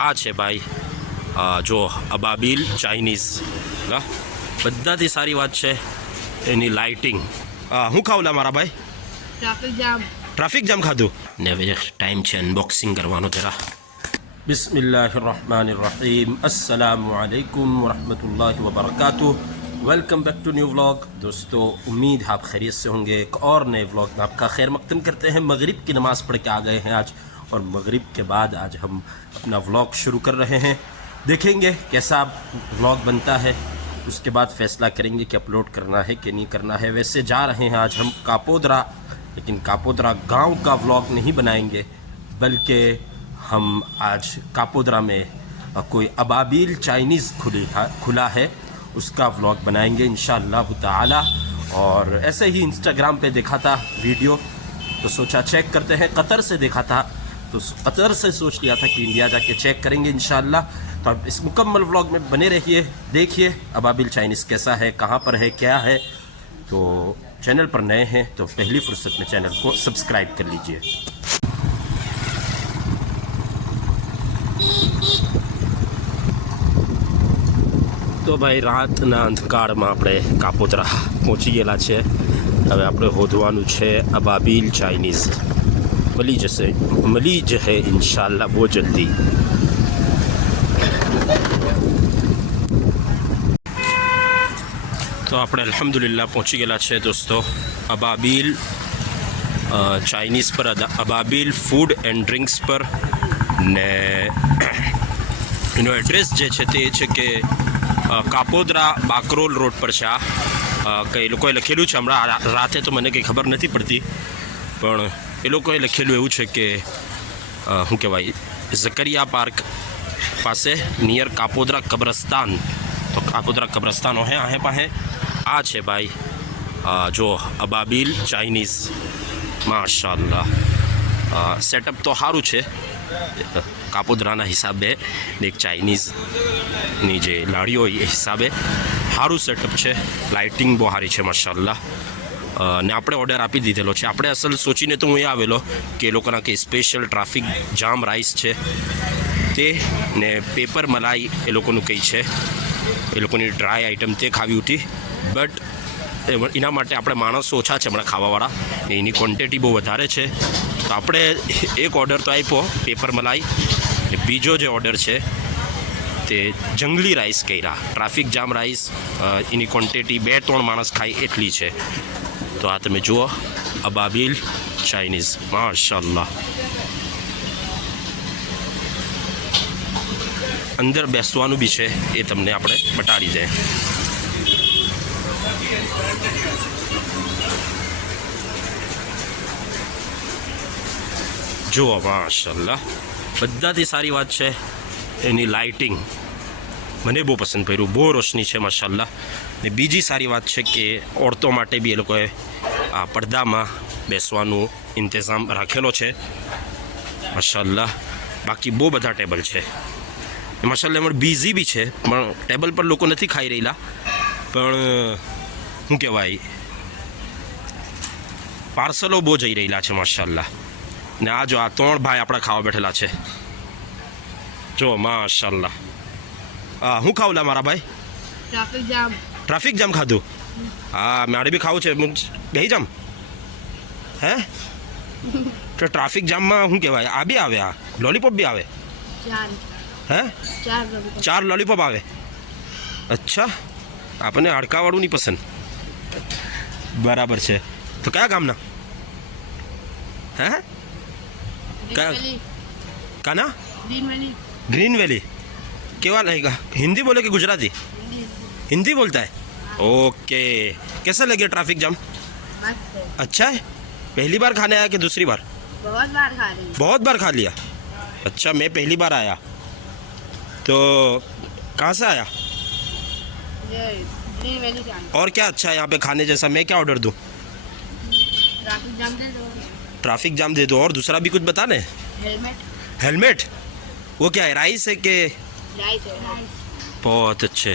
આ છે ભાઈ જો અબાબીલ ચાઇનીઝ બધાથી સારી વાત છે એની લાઇટિંગ. હું ખાવલા મારા ભાઈ ટ્રાફિક જામ ખાધું ને હવે ટાઈમ છે અનબોક્સિંગ કરવાનો જરા. बिस्मिल्लाहिर्रहमानिर्रहीम अस्सलामु अलैकुम वरहमतुल्लाहि वबरकातुह. Welcome back to new vlog. दोस्तों उम्मीद है आप खैरियत से होंगे. एक और नए व्लॉग में आपका खैर मकदम करते हैं. मगरिब की नमाज़ पढ़ के आ गए हैं आज और मगरिब के बाद आज हम अपना व्लॉग शुरू कर रहे हैं. देखेंगे कैसा व्लॉग बनता है, उसके बाद फैसला करेंगे कि अपलोड करना है कि नहीं करना है. वैसे जा रहे हैं आज हम कापोद्रा, लेकिन कापोद्रा गांव का व्लॉग नहीं बनाएंगे, बल्कि हम आज कापोद्रा में कोई अबाबील चाइनीज़ खुला है, उसका व्लॉग बनाएंगे इंशाअल्लाह ताला. और ऐसे ही इंस्टाग्राम पे देखा था वीडियो तो सोचा चेक करते हैं. कतर से देखा था तो कतर से सोच लिया था कि इंडिया जाके चेक करेंगे इंशाअल्लाह. तो अब इस मुकम्मल व्लॉग में बने रहिए, देखिए अबाबील चाइनीज़ कैसा है, कहाँ पर है, क्या है. तो चैनल पर नए हैं तो पहली फुर्सत में चैनल को सब्सक्राइब कर लीजिए. તો ભાઈ રાતના અંધકારમાં આપણે કાપોદ્રા પહોંચી ગયેલા છે. હવે આપણે શોધવાનું છે અબાબીલ ચાઇનીઝ. મળી જશે ઇન્શાઅલ્લાહ બહુ જલ્દી. તો આપણે અલ્હમ્દુલિલ્લાહ પહોંચી ગયેલા છે દોસ્તો અબાબીલ ચાઇનીઝ પર, અબાબીલ ફૂડ એન્ડ ડ્રિંક્સ પર. ને એનો એડ્રેસ જે છે તે છે કે કાપોદ્રા બાકરોલ રોડ પર છે. આ કંઈ લોકોએ લખેલું છે, હમણાં રાતે તો મને કંઈ ખબર નથી પડતી, પણ એ લોકોએ લખેલું એવું છે કે શું કહેવાય, ઝકરિયા પાર્ક પાસે નિયર કાપોદ્રા કબ્રસ્તાન. તો કાપોદ્રા કબ્રસ્તાન હે આહે પાસે. આ છે ભાઈ જો અબાબીલ ચાઇનીઝ. માશાઅલ્લાહ સેટઅપ તો સારું છે કાપોદ્રાના હિસાબે, ને એક ચાઇનીઝની જે લાડીઓ હોય એ હિસાબે સારું સેટઅપ છે. લાઇટિંગ બહુ સારી છે માશાઅલ્લાહ. ને આપણે ઓર્ડર આપી દીધેલો છે. આપણે અસલ સોચીને તો હું એ આવેલો કે એ લોકોના કંઈ સ્પેશિયલ ટ્રાફિક જામ રાઈસ છે તે, ને પેપર મલાઈ એ લોકોનું કંઈ છે, એ લોકોની ડ્રાય આઇટમ તે ખાવી ઉઠી. બટ એના માટે આપણે માણસો ઓછા છે હમણાં ખાવાવાળા, એની ક્વોન્ટિટી બહુ વધારે છે. તો આપણે એક ઓર્ડર તો આપ્યો પેપર મલાઈ, ને બીજો જે ઓર્ડર છે તે જંગલી રાઈસ કર્યા, ટ્રાફિક જામ રાઈસ. એની ક્વોન્ટિટી 2-3 માણસ ખાય એટલી છે. તો આ તમે જુઓ અબાબીલ ચાઇનીઝ. માશાઅલ્લાહ. અંદર બેસવાનું બી છે, એ તમને આપણે બતાડી દે. જુઓ માશાઅલ્લાહ, બધાથી સારી વાત છે એની લાઇટિંગ. મને બહુ પસંદ કર્યું, બહુ રોશની છે માશાઅલ્લાહ. ને બીજી સારી વાત છે કે ઓરતો માટે બી એ લોકોએ આ પડદામાં બેસવાનું ઇંતજામ રાખેલો છે માશાઅલ્લાહ. બાકી બહુ બધા ટેબલ છે માશાઅલ્લાહ. એમાં બિઝી બી છે, પણ ટેબલ પર લોકો નથી ખાઈ રહેલા, પણ શું કહેવાય, પાર્સલો બહુ જઈ રહેલા છે માશાઅલ્લાહ. ને આ જો આ 3 ભાઈ આપણા ખાવા બેઠેલા છે જો માશાઅલ્લાહ. હું ખાવલા મારા ભાઈ ટ્રાફિક જામ ખાધું. હા મારે બી ખાવું છે. બેહી જામ હે તો ટ્રાફિક જામમાં શું કહેવાય, આ બી આવે, આ લોલીપોપ બી આવે હે, 4 લોલીપોપ આવે. અચ્છા, આપણને હડકાવાળું નહીં પસંદ. બરાબર છે. તો કયા ગામના હે કાના ग्रीन वैली. केवल रहेगा हिंदी बोले कि गुजराती? हिंदी बोलता है. ओके. कैसा लगे ट्रैफिक जाम? अच्छा है. पहली बार खाने आया कि दूसरी बार? बहुत बार खा लिया. अच्छा, मैं पहली बार आया. तो कहाँ से आया? और क्या अच्छा है यहाँ पे खाने जैसा? मैं क्या ऑर्डर दूँ? ट्रैफिक जाम दे दो. और दूसरा भी कुछ बता ने. हेलमेट. वो क्या है, राइस है कि? राइस है. बहुत अच्छे.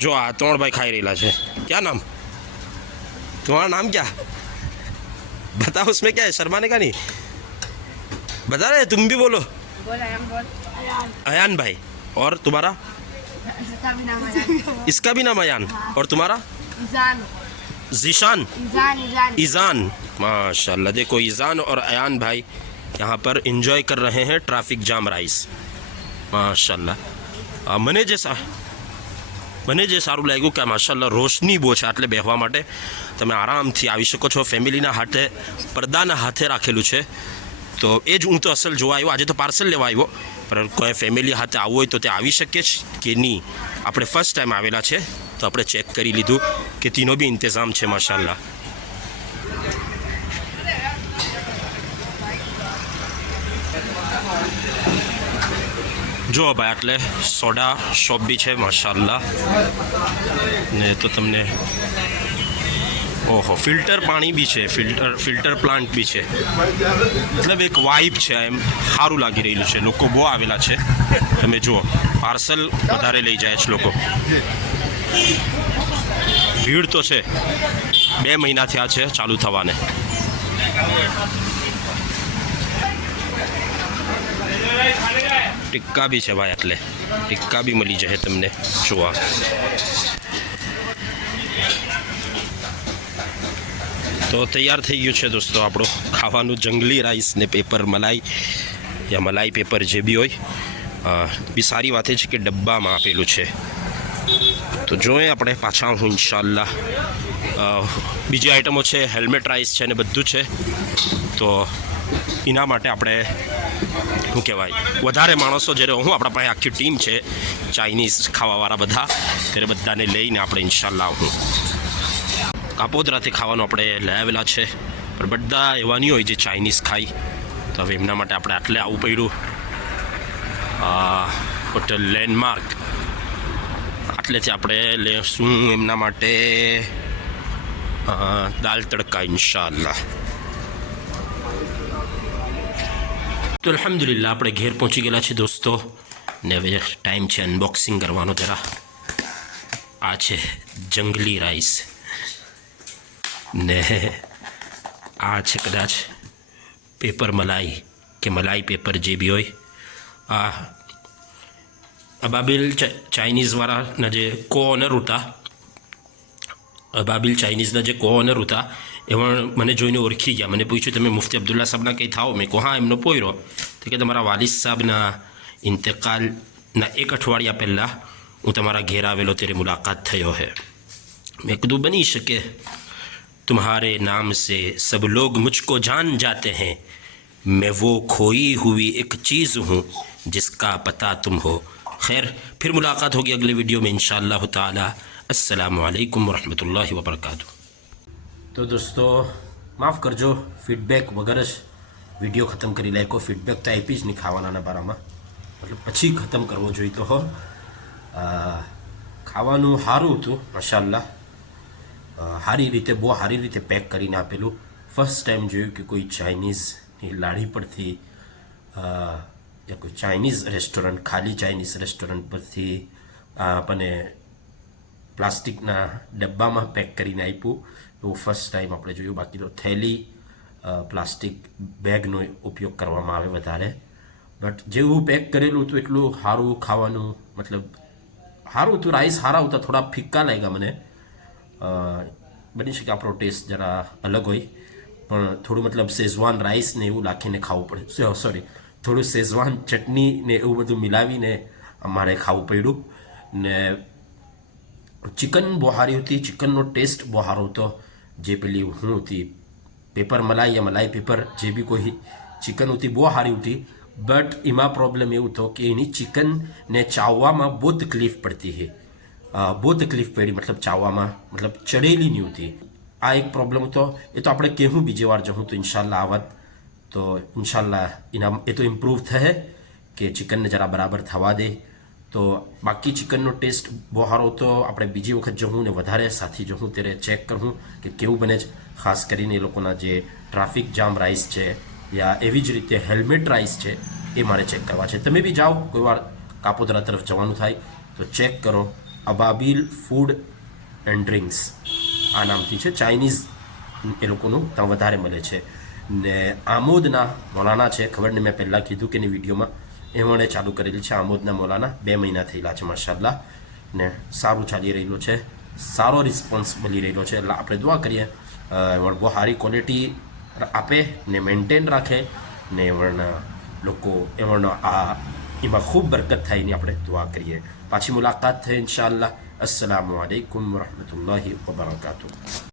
जो आ 3 भाई खाई रहेला है. क्या नाम तुम्हारा? नाम क्या बताओ. उसमें क्या है, शर्माने का नहीं. बता रहे तुम भी बोलो. अयान भाई। और तुम्हारा? इसका भी नाम अयान। इसका भी नाम अयान। और तुम्हारा? ईजान। जीशान। ईजान ईजान। ईजान। माशाल्लाह, देखो ईजान और अयान भाई यहाँ पर एंजॉय कर रहे हैं ट्रैफिक जाम राइस। માશાલ્લાહ, મને જે સારું લાગ્યું કે માશાલ્લાહ રોશની બહુ છે, એટલે બેહવા માટે તમે આરામથી આવી શકો છો. ફેમિલીના હાથે, પડદાના હાથે રાખેલું છે. તો એ જ હું તો અસલ જોવા આવ્યો. આજે તો પાર્સલ લેવા આવ્યો, પણ કોઈ ફેમિલી હાથે આવવું હોય તો તે આવી શકે છે કે નહીં. આપણે ફર્સ્ટ ટાઈમ આવેલા છે તો આપણે ચેક કરી લીધું કે તેનો બી ઇંતજામ છે માશાલ્લાહ. જો ભાઈ, એટલે સોડા શોપ બી છે માશાલ્લાહ. ને તો તમને ઓહો ફિલ્ટર પાણી બી છે, ફિલ્ટર પ્લાન્ટ બી છે. મતલબ એક વાઇબ છે, એમ સારું લાગી રહેલું છે. લોકો બહુ આવેલા છે, તમે જુઓ. પાર્સલ વધારે લઈ જાય છે લોકો. ભીડ તો છે, 2 મહિના થયા છે ચાલુ થવાને. ટિક્કા બી છે ભાઈ, એટલે ટિક્કા બી મળી જશે તમને જોવા. તો તૈયાર થઈ ગયું છે દોસ્તો આપણું ખાવાનું જંગલી રાઈસ ને પેપર મલાઈ, યા મલાઈ પેપર જે બી હોય. બી સારી વાત એ છે કે ડબ્બામાં આપેલું છે. તો જોઈએ આપણે પાછા હું ઇન્શાલ્લાહ. બીજી આઈટમો છે, હેલ્મેટ રાઈસ છે ને બધું છે. તો એના માટે આપણે શું કહેવાય, વધારે માણસો જ્યારે હું, આપણા પાસે આખી ટીમ છે ચાઇનીઝ ખાવાવાળા બધા, ત્યારે બધાને લઈને આપણે ઇન્શાલ્લાહ હું કાપોદરાથી ખાવાનું આપણે લઈ આવેલા છે. પણ બધા એવા નહીં હોય જે ચાઇનીઝ ખાય, તો હવે એમના માટે આપણે આટલે આવવું પડ્યું. હોટલ લેન્ડમાર્ક, આટલેથી આપણે લેશું એમના માટે દાલ તડકા ઇન્શાલ્લાહ. તો અલ્હમ્દુલિલ્લાહ આપણે ઘેર પહોંચી ગયેલા છે દોસ્તો. ને હવે ટાઈમ છે અનબોક્સિંગ કરવાનો જરા. આ છે જંગલી રાઈસ ને આ છે કદાચ પેપર મલાઈ કે મલાઈ પેપર જે બી હોય. આ અબાબિલ ચાઇનીઝવાળાના જે કો-ઓનર હતા, અબાબિલ ચાઇનીઝના જે કો-ઓનર હતા, એમાં મને જોઈને ઓળખી ગયા. મને પૂછ્યું તમે મુફ્તી અબ્દુલ્લા સાહેબના કંઈ થાઓ? મેં કહું હા, એમનો પોયરો. તો કે તમારા વાલિદ સાહેબના ઇન્તકાલના 1 અઠવાડિયા પહેલાં હું તમારા ઘેર આવેલો, ત્યારે મુલાકાત થયો હે. મેં કીધું બની શકે, तुम्हारे नाम से सब लोग मुझको जान जाते हैं, मैं वो खोई हुई एक चीज़ हूँ जिसका पता तुम हो. खैर, फिर मुलाकात होगी अगले वीडियो में इंशाअल्लाह ताला. अस्सलामु अलैकुम वरहमतुल्लाहि वबरकातुह. तो दोस्तों माफ़ करजो, फीडबैक वगैरह જ વિડીયો ખતમ કરી લાયકો. ફીડબેક તો આપી જ નહીં ખાવાના બારામાં, મતલબ પછી ખતમ કરવો જોઈતો હો. ખાવાનું સારું હતું માશાલ્લાહ, સારી રીતે, બહુ સારી રીતે પેક કરીને આપેલું. ફર્સ્ટ ટાઈમ જોયું કે કોઈ ચાઇનીઝની લારી પરથી યા કોઈ ચાઇનીઝ રેસ્ટોરન્ટ, ખાલી ચાઇનીઝ રેસ્ટોરન્ટ પરથી આપણને પ્લાસ્ટિકના ડબ્બામાં પેક કરીને આપ્યું. એવું ફર્સ્ટ ટાઈમ આપણે જોયું. બાકી તો થેલી, પ્લાસ્ટિક બેગનો ઉપયોગ કરવામાં આવે વધારે. બટ જેવું પેક કરેલું હતું એટલું સારું ખાવાનું, મતલબ સારું હતું. રાઈસ સારા હતા, થોડા ફિક્કા લાગ્યા મને. બની શકે આપણો ટેસ્ટ જરા અલગ હોય, પણ થોડું મતલબ શેઝવાન રાઈસ ને એવું નાખીને ખાવું પડે. સોરી, થોડું શેઝવાન ચટણી ને એવું બધું મિલાવીને અમારે ખાવું પડ્યું. ને ચિકન બહુ સારી હતી, ચિકનનો ટેસ્ટ બહુ સારો હતો. જે પેલી હું હતી પેપર મલાઈ યા મલાઈ પેપર, જે બી કોઈ ચિકન હતી બહુ સારી હતી. બટ એમાં પ્રોબ્લેમ એવું હતો કે એની ચિકનને ચાવવામાં બહુ તકલીફ પડતી છે. બહુ તકલીફ પડી, મતલબ ચાવવામાં, મતલબ ચડેલી નહીં હોતી. આ એક પ્રોબ્લેમ હતો. એ તો આપણે કહેવું બીજી વાર જવું તો ઇન્શાલ્લાહ આવત તો ઇન્શાલ્લાહ એ તો ઇમ્પ્રૂવ થશે કે ચિકનને જરા બરાબર થવા દે. તો બાકી ચિકનનો ટેસ્ટ બહુ સારો હતો. આપણે બીજી વખત જવું ને વધારે સાથી જવું ત્યારે ચેક કરવું કે કેવું બને જ. ખાસ કરીને એ લોકોના જે ટ્રાફિક જામ રાઈસ છે યા એવી જ રીતે હેલ્મેટ રાઈસ છે, એ મારે ચેક કરવા છે. તમે બી જાઓ, કોઈ વાર કાપોદરા તરફ જવાનું થાય તો ચેક કરો. અબાબિલ ફૂડ એન્ડ ડ્રિંક્સ આ નામથી છે. ચાઇનીઝ એ લોકોનું ત્યાં વધારે મળે છે. ને આમોદના મોલાના છે, ખબર ને મેં પહેલાં કીધું કે એની વિડીયોમાં, એમણે ચાલુ કરેલી છે આમોદના મોલાના 2 મહિના થયેલા છે માશાલ્લાહ ને સારું ચાલી રહેલું છે સારો રિસ્પોન્સ મળી રહેલો છે એટલે આપણે દુઆ કરીએ બહુ સારી ક્વોલિટી આપે ને મેન્ટેન રાખે ને લોકો એમનો એમાં ખૂબ બરકત થાય એની આપણે દુઆ કરીએ પાછી મુલાકાત થઈ ઇન્શાઅલ્લાહ અસ્સલામુ અલૈકુમ વરહમતુલ્લાહિ વબરકાતુહ